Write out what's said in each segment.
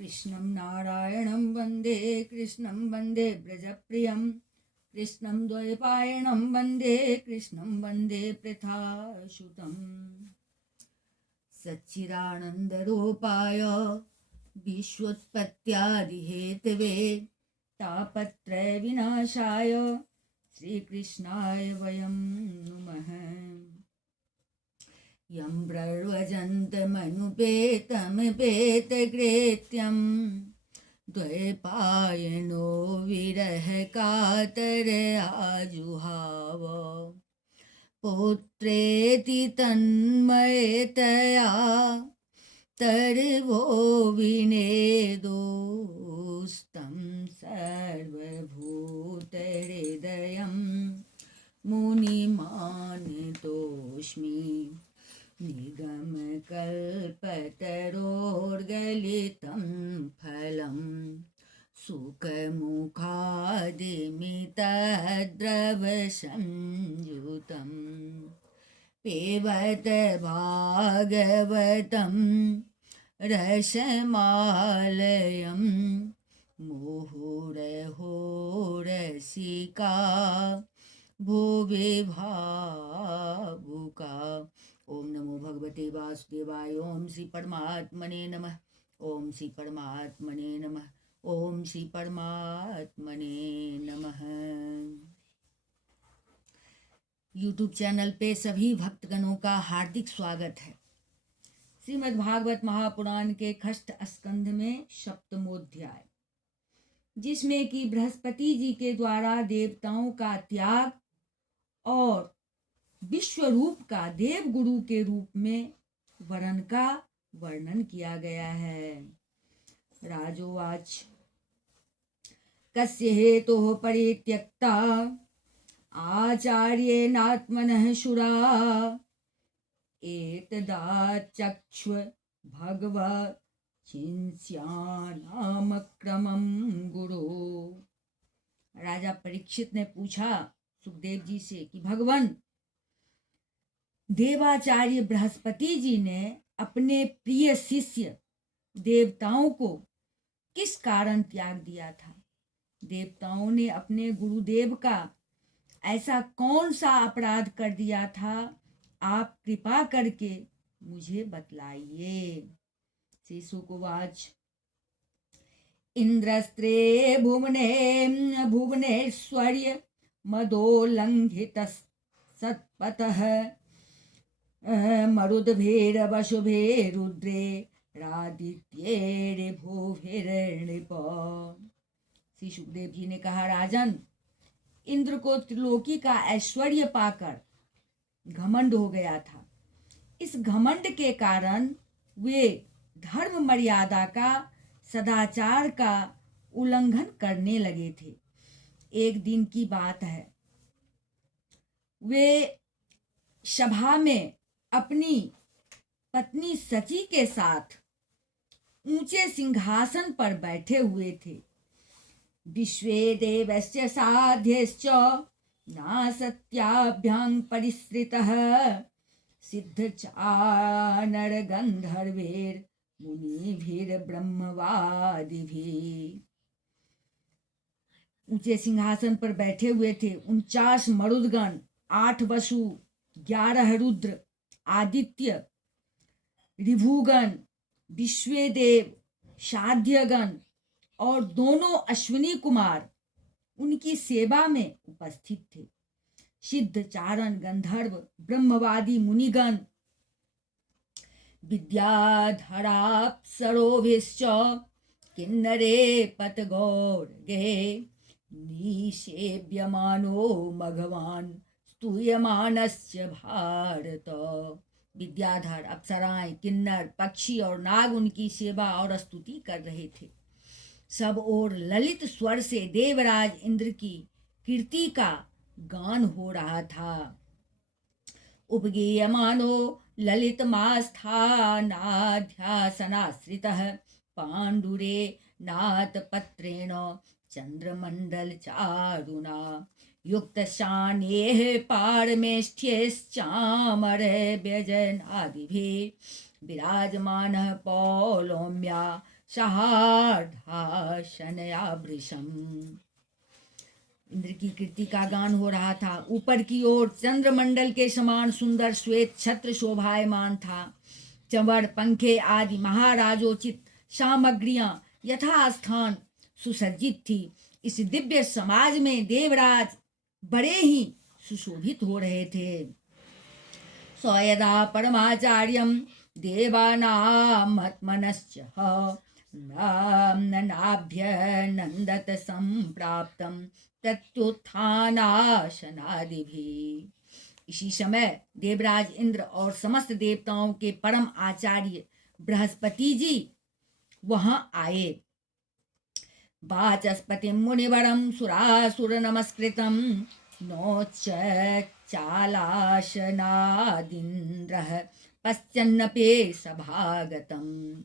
कृष्णं नारायणं वन्दे कृष्णं वन्दे व्रजप्रियं कृष्णं द्वैपायनं वन्दे कृष्णं वन्दे पृथासुतं सच्चिदानन्दरूपाय विश्वोत्पत्त्यादिहेतवे तापत्रयविनाशाय श्रीकृष्णाय वयं नुमः। यं प्रव्रजन्तमनुपेतमपेतकृत्यं द्वैपायनो विरहकातरयाजुहाव पुत्रेति तन्मयतया तर्वो विनेदोस्तं सर्वभूतहृदयं मुनिमानतोऽस्मि। निगमकल्पतरोर्गलितं फलं सुखमुखादिमितद्रवसंयुतं पिबत भागवतं रसमालयं मुहुरहो रसिका भुवि भावुका। ओम नमो भगवते वासुदेवाय। ओम श्री परमात्मने नमः। ओम श्री परमात्मने नमः। ओम श्री परमात्मने नमः। यूट्यूब चैनल पे सभी भक्तगणों का हार्दिक स्वागत है। श्रीमद् भागवत महापुराण के षष्ठ स्कंध में सप्तमोध्याय, जिसमें कि बृहस्पति जी के द्वारा देवताओं का त्याग और विश्व रूप का देव गुरु के रूप में वरण का वर्णन किया गया है। राजोवाच कस्य हेतोः परित्यक्ता आचार्येनात्मनः शुरा एतदाचक्ष्व भगवत् चिन्त्यानामक्रमं गुरु। राजा परीक्षित ने पूछा सुखदेव जी से कि भगवान, देवाचार्य बृहस्पति जी ने अपने प्रिय शिष्य देवताओं को किस कारण त्याग दिया था? देवताओं ने अपने गुरुदेव का ऐसा कौन सा अपराध कर दिया था? आप कृपा करके मुझे बतलाइए। श्री शुकवाच इंद्रस्त्रे भुवने भुवनेश्वर्य मदोल्लंघित सत्पतः मरुद्भिर्वशुभिरुद्रे रादित्येरे भूभिर्नृप। श्री सुखदेव जी ने कहा, राजन, इंद्र को त्रिलोकी का ऐश्वर्य पाकर घमंड हो गया था। इस घमंड के कारण वे धर्म मर्यादा का, सदाचार का उल्लंघन करने लगे थे। एक दिन की बात है, वे सभा में अपनी पत्नी सची के साथ ऊंचे सिंहासन पर बैठे हुए थे। विश्वे देवस्य साध्यश्च नासत्याभ्यां परिसृतः सिद्धचानर गंधर्वेर मुनिभिर ब्रह्मवादिभिः। ऊंचे सिंहासन पर बैठे हुए थे 49 मरुदगण, 8 वसु, 11 रुद्र, आदित्य, ऋभुगण, विश्वेदेव, साध्यगण और दोनों अश्विनी कुमार उनकी सेवा में उपस्थित थे। सिद्ध चारण गंधर्व, ब्रह्मवादी मुनिगण, विद्याधराप्सरोभिश्च किन्नरे पतगौर्गे निषेव्यमानो मघवान् स्तूयमानस्य भारत। विद्याधर, अप्सराएं, किन्नर, पक्षी और नाग उनकी सेवा और स्तुति कर रहे थे। सब ओर ललित स्वर से देवराज इंद्र की कीर्ति का गान हो रहा था। उपगीयमानो ललितमास्थानाध्यासनाश्रितः पाण्डुरे नाथपत्रेण चंद्रमंडल चारुना युक्तशानेः पारमेष्ठ्यश्चामर व्यजनादिभिः विराजमानः पौलोम्या सहार्धाशनया वृषम्। इंद्र की कीर्ति का गान हो रहा था। ऊपर की ओर चंद्रमंडल के समान सुंदर श्वेत छत्र शोभायमान था। चंवर, पंखे आदि महाराजोचित सामग्रियां यथास्थान सुसज्जित थी। इस दिव्य समाज में देवराज बड़े ही सुशोभित हो रहे थे। सयदा परमाचार्यं देवानामत्मनश्च नाभ्यनन्दत संप्राप्तं तत्युत्थानाशनादिभिः। इसी समय देवराज इंद्र और समस्त देवताओं के परम आचार्य बृहस्पति जी वहां आए। वाचस्पतिं मुनिवरं सुरासुर नमस्कृतं नोच्चालाशनादिन्द्रः पश्चन्नपि सभागतम्।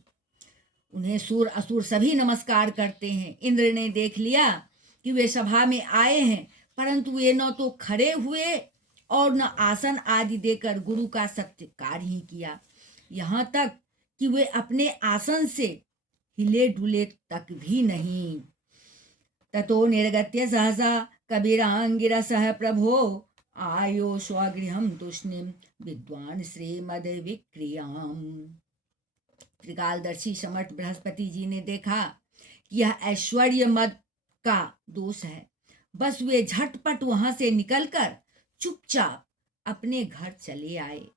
उन्हें सुर असुर सभी नमस्कार करते हैं। इंद्र ने देख लिया कि वे सभा में आए हैं, परंतु वे न तो खड़े हुए और न आसन आदि देकर गुरु का सत्कार ही किया। यहाँ तक कि वे अपने आसन से हिले डुले तक भी नहीं। ततो निर्गत्य सहसा कबीरांगिरसः प्रभो आयो स्वगृहं तूष्णीं विद्वान श्रीमद विक्रियाम। त्रिकालदर्शी समर्थ बृहस्पति जी ने देखा कि यह ऐश्वर्य मद का दोष है। बस वे झटपट वहां से निकलकर चुपचाप अपने घर चले आए।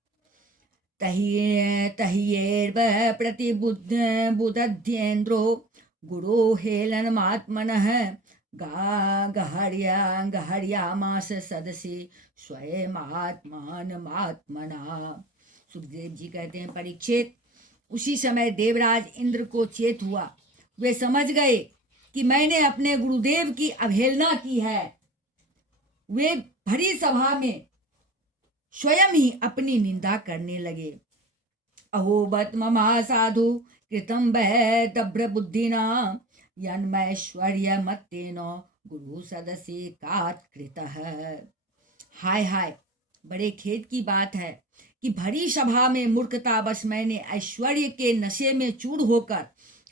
तहियेर्व प्रतिबुद्धेन्द्रो गुरो हेलनमात्मनः गहर्यामास सदसि स्वयमात्मानमात्मना। सुखदेव जी कहते हैं, परीक्षित, उसी समय देवराज इंद्र को चेत हुआ। वे समझ गए कि मैंने अपने गुरुदेव की अवहेलना की है। वे भरी सभा में स्वयं ही अपनी निंदा करने लगे। अहोबत ममा साधु कृतं वै दभ्र बुद्धिना यन्मैश्वर्य मत्तेन गुरु सदस्य कात् कृतः। हाय हाय, बड़े खेद की बात है कि भरी सभा में मूर्खतावश मैंने ऐश्वर्य के नशे में चूर होकर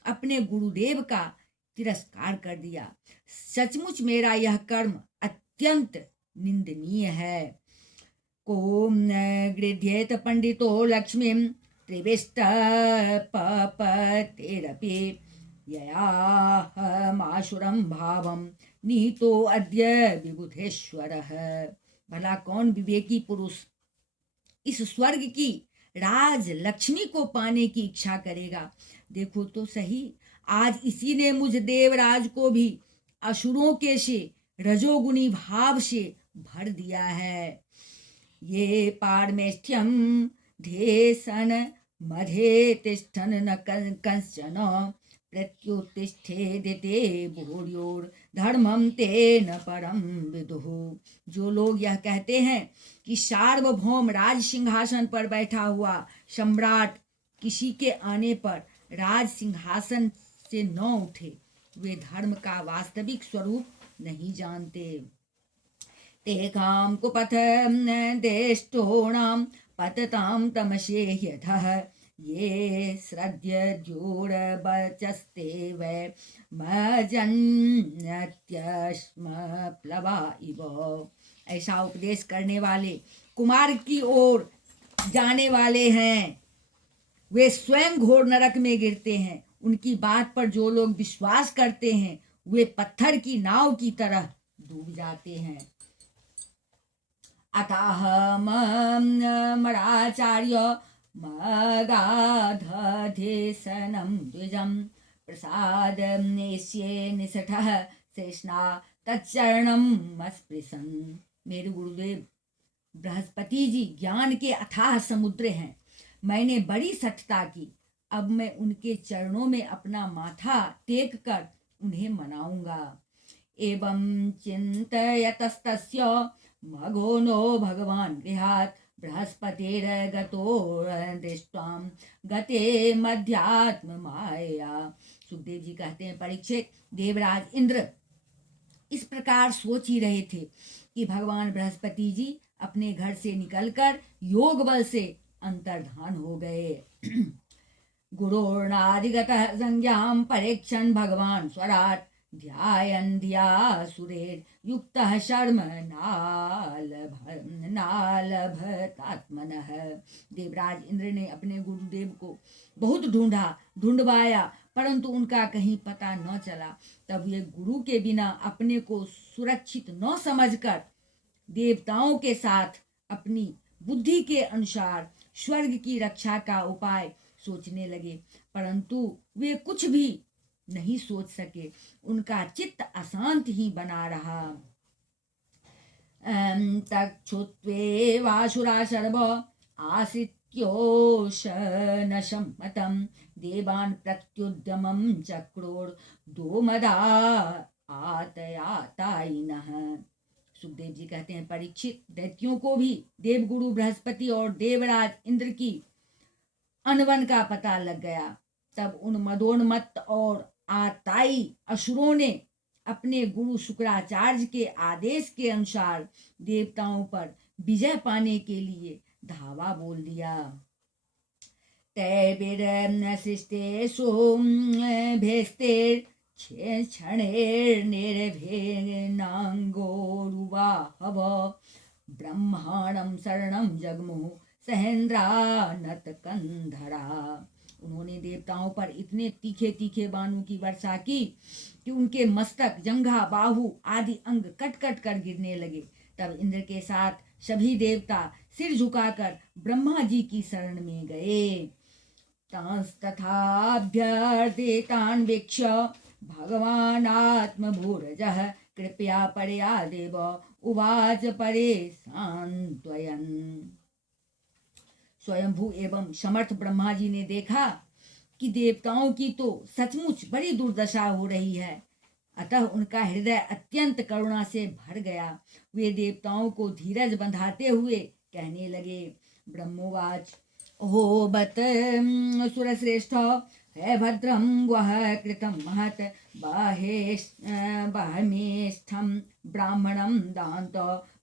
अपने गुरुदेव का तिरस्कार कर दिया। सचमुच मेरा यह कर्म अत्यंत निंदनीय है। को गृध्येत पंडितो लक्ष्मीं त्रिविष्टपतेरपि ययाहमाशुरं भावं नीतो अद्य विबुधेश्वरः। भला कौन विवेकी पुरुष इस स्वर्ग की राज लक्ष्मी को पाने की इच्छा करेगा। देखो तो सही, आज इसी ने मुझ देवराज को भी असुरों के से रजोगुणी भाव से भर दिया है। ये पारमेष्ठ्यम धेसन मधे तिष्ठन न कंचन प्रत्युत्तिष्ठेदिते भूर्योर धर्मम तेन परम विदुः। जो लोग यह कहते हैं कि सार्वभौम राज सिंहासन पर बैठा हुआ सम्राट किसी के आने पर राज सिंहासन से न उठे, वे धर्म का वास्तविक स्वरूप नहीं जानते। तेकां कुपथ देष्टोणां पततां तमसे यथः ये श्रद्योरबचस्ते वै मजन्यत्यस्म प्लवा इव। ऐसा उपदेश करने वाले कुमार की ओर जाने वाले हैं, वे स्वयं घोर नरक में गिरते हैं। उनकी बात पर जो लोग विश्वास करते हैं वे पत्थर की नाव की तरह डूब जाते हैं। अतः मराचार्य मगाधधेसनं द्विजं प्रसाद नेष्ये निसठः शेषना तच्चरणं मस्पृशन्। मेरे गुरुदेव बृहस्पति जी ज्ञान के अथाह समुद्र हैं। मैंने बड़ी सठता की। अब मैं उनके चरणों में अपना माथा टेक कर उन्हें मनाऊंगा। एवं चिन्तयतस्तस्य मघो नो भगवान गृहात् बृहस्पतिर्गतो दृष्ट्वां गते मध्यात्म माया। सुखदेव जी कहते हैं, परीक्षित, देवराज इंद्र इस प्रकार सोच ही रहे थे कि भगवान बृहस्पति जी अपने घर से निकलकर योग बल से अंतर्धान हो गए। गुरोर्नाधिगतः संज्ञां परीक्षन् भगवान् स्वराट् ध्यायन् धियासुरेर्युक्तः शर्म नालभतात्मनः। देवराज इंद्र ने अपने गुरुदेव को बहुत ढूंढवाया, परंतु उनका कहीं पता न चला। तब वे गुरु के बिना अपने को सुरक्षित न समझकर देवताओं के साथ अपनी बुद्धि के अनुसार स्वर्ग की रक्षा का उपाय सोचने लगे, परंतु वे कुछ भी नहीं सोच सके। उनका चित्त अशांत ही बना रहा। तक्षुत्वेवासुरा सर्व आश्रित्योशनसम्मतं देवान् प्रत्युद्यमं चक्रोर्दोमदा आतयातायिनः। सुखदेव जी कहते हैं, परीक्षित, दैत्यों को भी देवगुरु बृहस्पति और देवराज इंद्र की अनबन का पता लग गया। तब उन मदोन्मत्त और आताई असुरों ने अपने गुरु शुक्राचार्य के आदेश के अनुसार देवताओं पर विजय पाने के लिए धावा बोल दिया। तैर्भिरसृष्टेषु भेस्तेर् क्षणैर्निर्भेनाङ्गोरुवाहव ब्रह्माणं शरणं जग्मुः सहेन्द्रानतकन्धरा। उन्होंने देवताओं पर इतने तीखे तीखे बाणों की वर्षा की कि उनके मस्तक, जंघा, बाहु आदि अंग कट कट कर गिरने लगे। तब इंद्र के साथ सभी देवता सिर झुकाकर ब्रह्मा जी की शरण में गए। तथाभ्यर्थितान् वीक्ष्य भगवान् आत्मभूरजः कृपया परया देव उवाच परे सांत्वयन्। स्वयंभू एवं समर्थ ब्रह्मा जी ने देखा कि देवताओं की तो सचमुच बड़ी दुर्दशा हो रही है, अतः उनका हृदय अत्यंत करुणा से भर गया। वे देवताओं को धीरज बंधाते हुए कहने लगे। ब्रह्मोवाच, ओहो बत सुरश्रेष्ठ, है भद्रम वह कृतं महत् बाह्यमेष्ठं ब्राह्मणं दान्त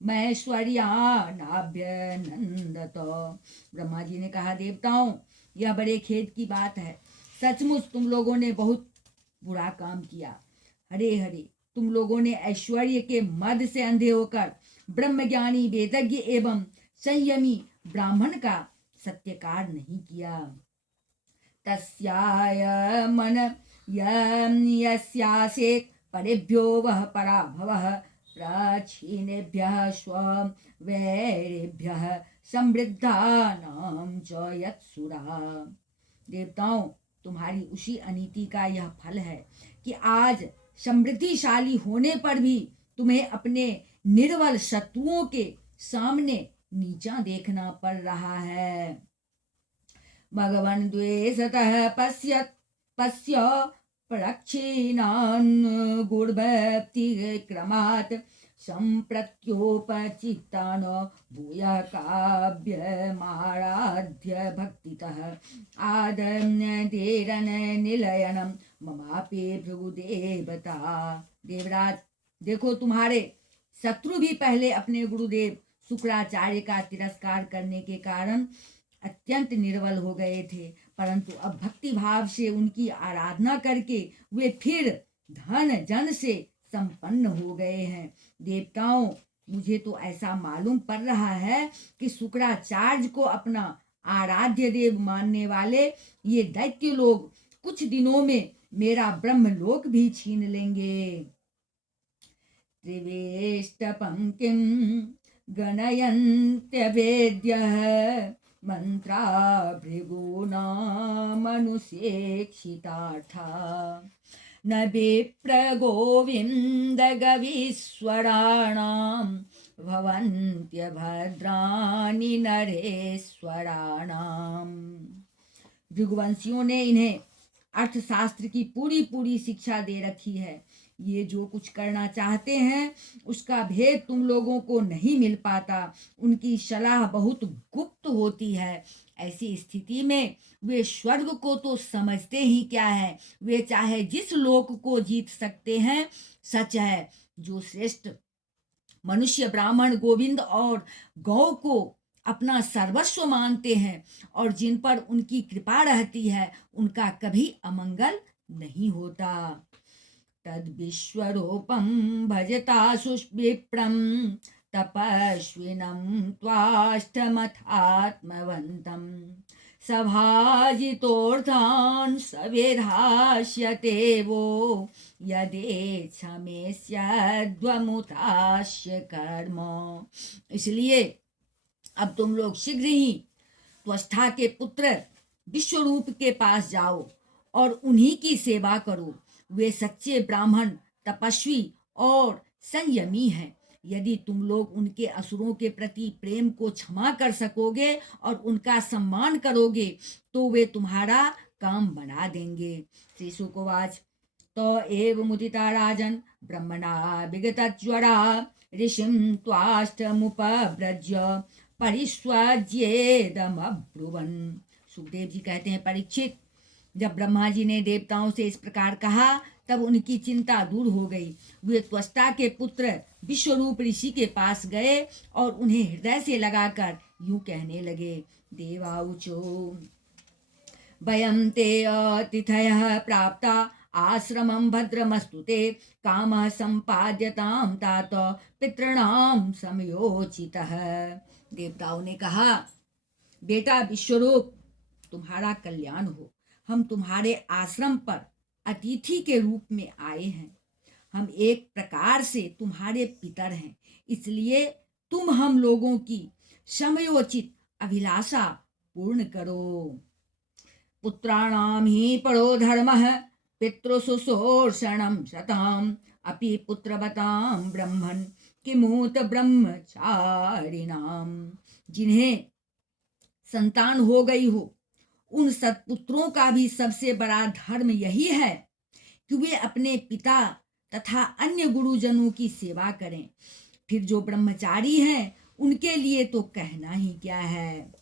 मैश्वर्यानाभ्यनंदत। ब्रह्मा जी ने कहा, देवताओं, यह बड़े खेद की बात है। सचमुच तुम लोगों ने बहुत बुरा काम किया। हरे हरे, तुम लोगों ने ऐश्वर्य के मद से अंधे होकर ब्रह्मज्ञानी, वेदज्ञ एवं संयमी ब्राह्मण का सत्कार नहीं किया। तस्याय मन यस्यासेत् परेभ्यो वह पराभवः प्राचीनेभ्यः स्ववैरेभ्यः समृद्धानां च यत्सुरा। देवताओं, तुम्हारी उसी अनीति का यह फल है कि आज समृद्धिशाली होने पर भी तुम्हें अपने निर्बल शत्रुओं के सामने नीचा देखना पड़ रहा है। भगवन् द्वेषतः पश्य प्रक्षीणान् गुणभक्तिक्रमात् सम्प्रत्योपचित्तान् भूयः काव्यमाराध्य भक्तितः आदन्यतेरन निलयनं ममापि भृगुदेवता। देवराज, देखो, तुम्हारे शत्रु भी पहले अपने गुरुदेव शुक्राचार्य का तिरस्कार करने के कारण अत्यंत निर्बल हो गए थे, परंतु अब भक्ति भाव से उनकी आराधना करके वे फिर धन जन से संपन्न हो गए हैं। देवताओं, मुझे तो ऐसा मालूम पड़ रहा है कि शुक्राचार्य को अपना आराध्य देव मानने वाले ये दैत्य लोग कुछ दिनों में मेरा ब्रह्मलोक भी छीन लेंगे। त्रिवेष्टपं किं गणयन्त्यवेद्यः मंत्रा भृगूना मनुष्येक्षितार्था न विप्रगोविन्दगवीश्वराणां भवन्त्यभद्राणि नरेश्वराणां। भृगुवंशियों ने इन्हें अर्थशास्त्र की पूरी शिक्षा दे रखी है। ये जो कुछ करना चाहते हैं उसका भेद तुम लोगों को नहीं मिल पाता। उनकी सलाह बहुत गुप्त होती है। ऐसी स्थिति में वे स्वर्ग को तो समझते ही क्या है। वे चाहे जिस लोक को जीत सकते हैं। सच है, जो श्रेष्ठ मनुष्य, ब्राह्मण, गोविंद और गौ को अपना सर्वस्व मानते हैं और जिन पर उनकी कृपा रहती है उनका कभी अमंगल नहीं होता। तद विश्वरूपम भजतासु विप्रम तपस्विनं त्वाष्टमथात्मवन्तं सभाजितोऽर्थान् सवेधास्यते वो यदेच्छमेस्यध्वमुतास्य कर्म। इसलिए अब तुम लोग शीघ्र ही त्वष्टा के पुत्र विश्वरूप के पास जाओ और उन्हीं की सेवा करो। वे सच्चे ब्राह्मण, तपस्वी और संयमी हैं। यदि तुम लोग उनके असुरों के प्रति प्रेम को क्षमा कर सकोगे और उनका सम्मान करोगे तो वे तुम्हारा काम बना देंगे। श्री शुकोवाच तो एव मुदिता राजन ब्रह्मणा विगतज्वरा ऋषिं त्वाष्टमुपव्रज्य परिस्वज्येदमब्रुवन्। सुखदेव जी कहते हैं, परीक्षित, जब ब्रह्मा जी ने देवताओं से इस प्रकार कहा तब उनकी चिंता दूर हो गई। वे त्वष्टा के पुत्र विश्वरूप ऋषि के पास गए और उन्हें हृदय से लगाकर यूं कहने लगे। देवाऊचो वयं ते अतिथयः प्राप्ता आश्रमं भद्रमस्तु ते कामः सम्पाद्यतां तात पितॄणां समयोचितः। देवताओं ने कहा, बेटा विश्वरूप, तुम्हारा कल्याण हो। हम तुम्हारे आश्रम पर अतिथि के रूप में आए हैं। हम एक प्रकार से तुम्हारे पितर हैं, इसलिए तुम हम लोगों की समयोचित अभिलाषा पूर्ण करो। पुत्राणां हि परो धर्मः पितृशुश्रूषणं शताम् अपि पुत्रवतां ब्रह्मन् किमूत ब्रह्मचारिणाम। जिन्हें संतान हो गई हो उन सत्पुत्रों का भी सबसे बड़ा धर्म यही है कि वे अपने पिता तथा अन्य गुरुजनों की सेवा करें। फिर जो ब्रह्मचारी हैं उनके लिए तो कहना ही क्या है।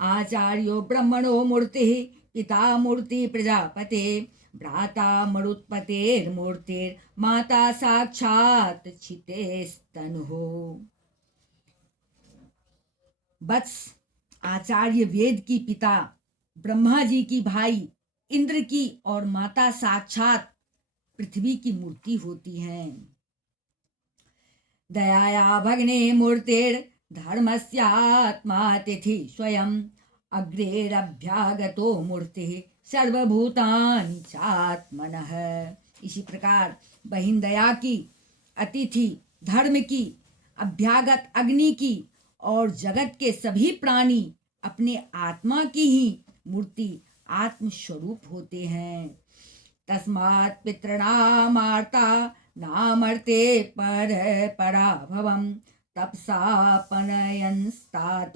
आचार्यो ब्रह्मणो मूर्ति पिता मूर्ति प्रजापते भ्राता मरुत्पतेर्मूर्तिर् माता साक्षात् क्षितेस्तनुः। वत्स, आचार्य वेद की पिता, ब्रह्मा जी की भाई इंद्र की और माता साक्षात पृथ्वी की मूर्ति होती हैं। दयाया भग्ने मूर्तिर् धर्मस्यात्मातिथि स्वयं अग्रेरभ्यागतो मूर्ति सर्वभूतानि चात्मनः। इसी प्रकार बहिन दया की, अतिथि धर्म की, अभ्यागत अग्नि की और जगत के सभी प्राणी अपने आत्मा की ही मूर्ति आत्म स्वरूप होते हैं। तस्मात् पितॄणामार्ता नामर्ते पर पराभवम् तपसापनयन्स्तात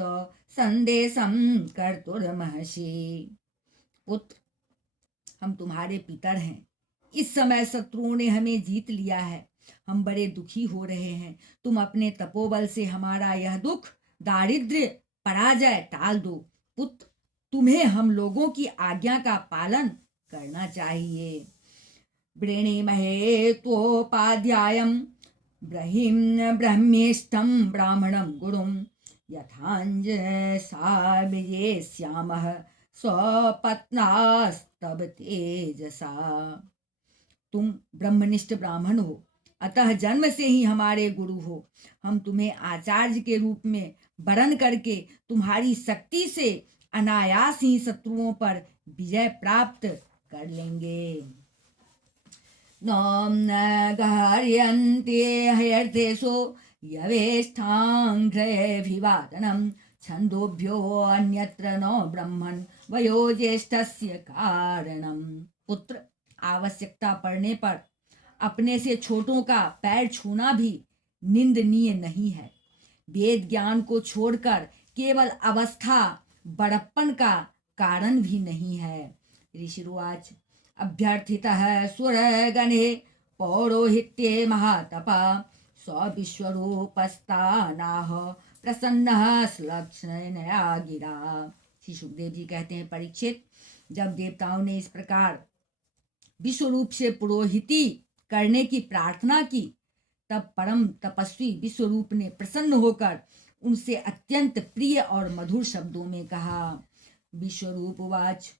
संदेशं कर्तुर्महर्षि। पुत्र, हम तुम्हारे पितर हैं। इस समय शत्रुओं ने हमें जीत लिया है। हम बड़े दुखी हो रहे हैं। तुम अपने तपोबल से हमारा यह दुख, दारिद्र्य, पराजय टाल दो। पुत्र, तुम्हें हम लोगों की आज्ञा का पालन करना चाहिए। वृणीमहे त्वोपाध्यायं ब्रह्मेष्ठं ब्राह्मणं गुरुं यथाञ्जसा विजेष्यामः स्वपत्नास्तव तेजसा। तुम ब्रह्मनिष्ठ ब्राह्मण हो, अतः जन्म से ही हमारे गुरु हो। हम तुम्हें आचार्य के रूप में वरण करके तुम्हारी शक्ति से अनायास ही शत्रुओं पर विजय प्राप्त कर लेंगे। नोम न गहर्यन्ते हयर्थेषु यवेष्ठाङ्घ्रयभिवादनं छन्दोभ्यो अन्यत्र न ब्रह्मन् वयो ज्येष्ठस्य कारणम्। पुत्र, आवश्यकता पड़ने पर अपने से छोटों का पैर छूना भी निंदनीय नहीं है। वेद ज्ञान को छोड़कर केवल अवस्था बड़प्पन का कारण भी नहीं है। ऋषिरुवाच अभ्यर्थितः सुरगणे पौरोहित्ये महातपा सविश्वरूपस्तानाह प्रसन्नः श्लक्ष्णया गिरा। श्री सुखदेव जी कहते हैं, परीक्षित, जब देवताओं ने इस प्रकार विश्वरूप से पुरोहिती करने की प्रार्थना की तब परम तपस्वी विश्वरूप ने प्रसन्न होकर उनसे अत्यंत प्रिय और मधुर शब्दों में कहा। विश्वरूप उवाच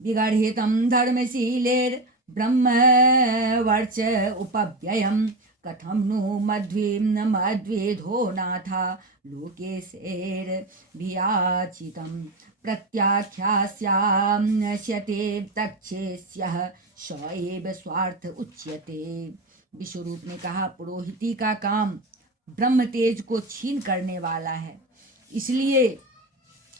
विगर्हितं धर्मशीलेर्ब्रह्मवर्च उपव्ययम् कथं नु मध्वीं न मद्विधो नाथा लोकेशेर्भियाचितं प्रत्याख्यास्याम्यस्यते तच्छेस्यः स एव स्वार्थ उच्यते। विश्वरूप ने कहा, पुरोहिती का काम ब्रह्म तेज को छीन करने वाला है, इसलिए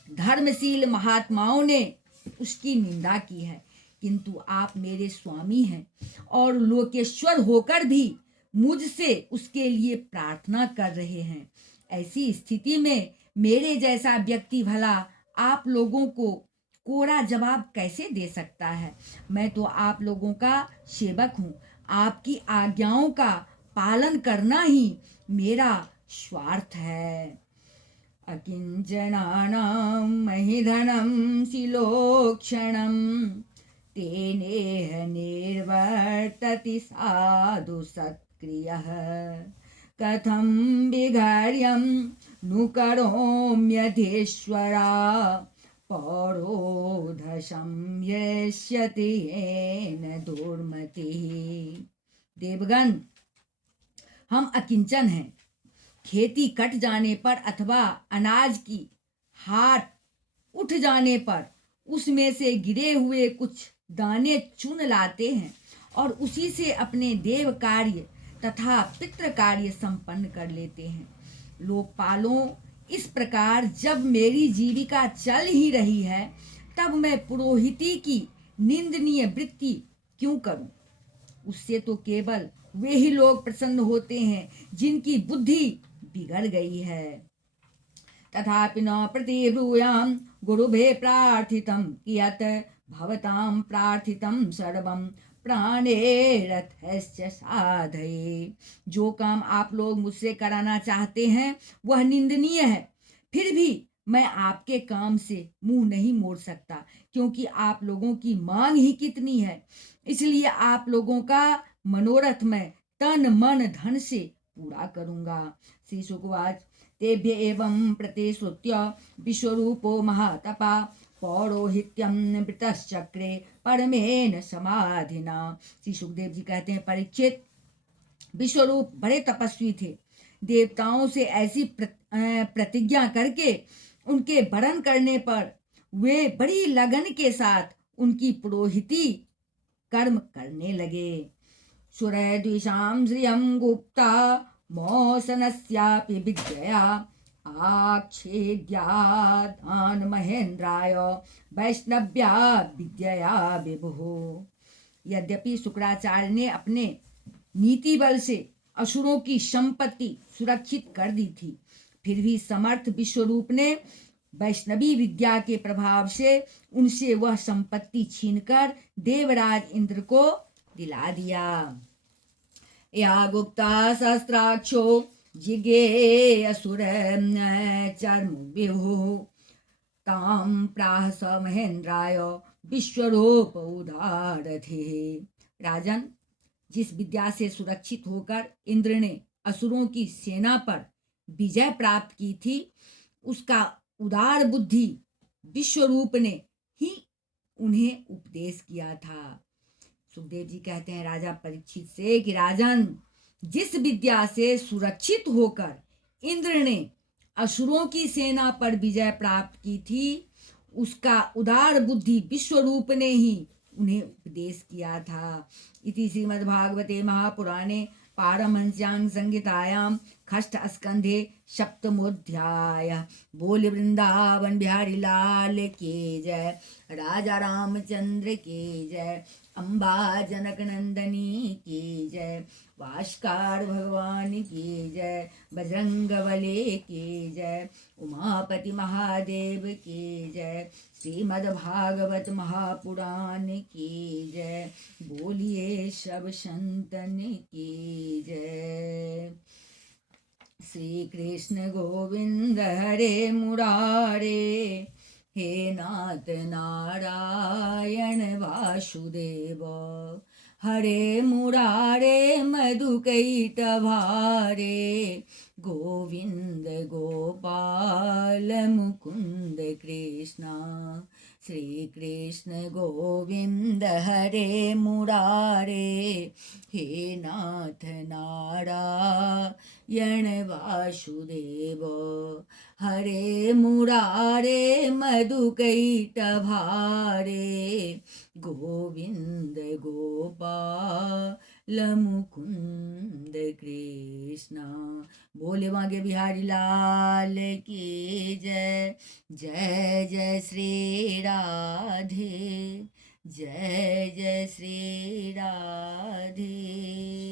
धर्मशील महात्माओं ने उसकी निंदा की है, किंतु आप मेरे स्वामी हैं और लोकेश्वर होकर भी मुझसे उसके लिए प्रार्थना कर रहे हैं। ऐसी स्थिति में मेरे जैसा व्यक्ति भला आप लोगों को कोरा जवाब कैसे दे सकता है। मैं तो आप लोगों का सेवक हूँ, आपकी आज्ञाओं का पालन करना ही मेरा स्वार्थ है। अकिंचनानां महिधनं शिलोक्षणं तेनेह निर्वर्तति साधु सत्क्रियः कथं विघर्यं नु करोम्यधीश्वरा पौरोधशं यस्यति येन दुर्मतिः। देवगण, हम अकिंचन हैं। खेती कट जाने पर अथवा अनाज की हाट उठ जाने पर उसमें से गिरे हुए कुछ दाने चुन लाते हैं और उसी से अपने देव कार्य तथा पितृ कार्य संपन्न कर लेते हैं। लोकपालों, इस प्रकार जब मेरी जीविका चल ही रही है, तब मैं पुरोहिती की निंदनीय वृत्ति क्यों करूं? उससे तो केवल वे ही लोग प्रसन्न होते हैं जिनकी बुद्धि बिगड़ गई है। तथापि न प्रतिब्रूयां गुरुभे प्रार्थितं कियत् भवतां प्रार्थितं सर्वं प्राणेरथस्य साधये। जो काम आप लोग मुझसे कराना चाहते हैं वह निंदनीय है, फिर भी मैं आपके काम से मुंह नहीं मोड़ सकता, क्योंकि आप लोगों की मांग ही कितनी है। इसलिए आप लोगों का मनोरथ मैं तन मन धन से पूरा करूंगा। श्री शुकवाच तेभ्य एवं प्रतिश्रुत्य विश्वरूपो महातपा पौरोहित्यं वृतश्चक्रे परमेन समाधिना। श्री सुखदेव जी कहते हैं, परीक्षित, विश्वरूप बड़े तपस्वी थे। देवताओं से ऐसी प्रतिज्ञा करके उनके वरण करने पर वे बड़ी लगन के साथ उनकी पुरोहिती कर्म करने लगे। सुरद्विषां श्रियं गुप्ता मौसनस्यापि विद्यया आक्षेद्यादान महेन्द्राय वैष्णव्या विद्यया विभुः। यद्यपि शुक्राचार्य ने अपने नीति बल से असुरों की संपत्ति सुरक्षित कर दी थी, फिर भी समर्थ विश्वरूप ने वैष्णवी विद्या के प्रभाव से उनसे वह संपत्ति छीनकर देवराज इंद्र को दिला दिया। या गुप्ता सहस्राक्षो जिगे असुर चर्म विभु ताम प्राह स महेन्द्राय विश्वरूप उदारथे। राजन, जिस विद्या से सुरक्षित होकर इंद्र ने असुरों की सेना पर विजय प्राप्त की थी, उसका उदार बुद्धि विश्वरूप ने ही उन्हें उपदेश किया था। सुखदेव जी कहते हैं राजा परीक्षित से कि राजन, जिस विद्या से सुरक्षित होकर इंद्र ने असुरों की सेना पर विजय प्राप्त की थी, उसका उदार बुद्धि विश्वरूप ने ही उन्हें उपदेश किया था। इति श्रीमद्भागवते महापुराणे पारमहंस्यां संहितायां षष्ठ स्कंधे सप्तमोऽध्याय। बोल वृंदावन बिहारी लाल के जय, राजा रामचंद्र के जय, अम्बा जनक नंदनी की जय, वाष्कार भगवान की जय, बजरंग बले की जय, उमापति महादेव की जय, श्रीमद्भागवत महापुराण की जय। बोलिए सब संतन की जय। श्री कृष्ण गोविंद हरे मुरारे, हे नाथ नारायण वासुदेव, हरे मुरारे मधुकैटभारे, गोविंद गोपाल मुकुंद कृष्णा, श्री कृष्ण गोविंद हरे मुरारे, हे नाथ नारायण वासुदेव, हरे मुरारे मधुकैटभारे, गोविंद गोपाल मुकुंद कृष्णा। बोले वागे बिहारी लाल की जय। जय जय श्री राधे, जय जय श्री राधे।